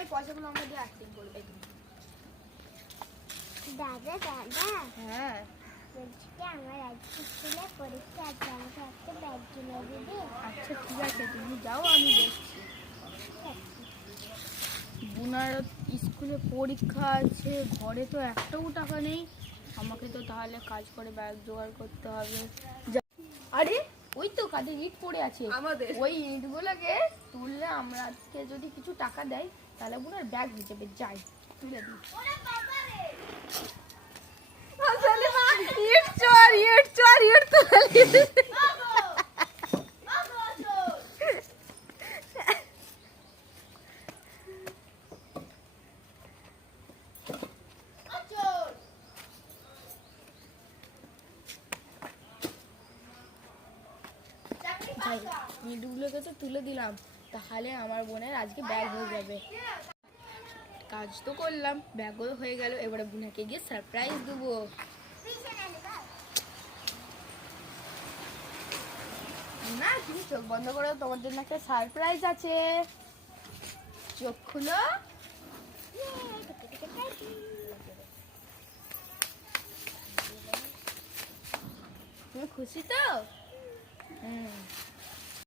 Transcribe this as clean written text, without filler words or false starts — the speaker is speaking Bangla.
এই পয়সাগুলো আমাকে দিয়ে অ্যাক্টিং করবে তুমি। দাদা দাদা, হ্যাঁ বলছি কি আমার আজকে স্কুলে পরীক্ষা আছে, আমাকে একটা ব্যাগ কিনে দিবি? আচ্ছা ঠিক আছে, তুমি যাও, আমি দেখছি। বোনার স্কুলে পরীক্ষা আছে, ঘরে তো একটাও টাকা নেই, আমাকে তো তাহলে কাজ করে ব্যাগ জোগাড় করতে হবে। আরে ওই তো কাজে ইট পড়ে আছে, আমাদের ওই ইটগুলোকে তুললে আমাকে যদি কিছু টাকা দেয় তাহলে বোনার ব্যাগ হয়ে যাবে। যাই তুলে দিই। ইট চোর, ইট চোর, ইট তুলে ইটগুলোকে তো তুলে দিলাম, তাহলে আমার বোনের আজকে ব্যাগ হয়ে যাবে। কাজ তো করলাম, ব্যাগও হয়ে গেল, এবারে বোনাকে গিয়ে সারপ্রাইজ দেবো। না তুমি চোখ বন্ধ করো, তোমার জন্য একটা সারপ্রাইজ আছে। চোখ খুলো। তুমি খুশি তো?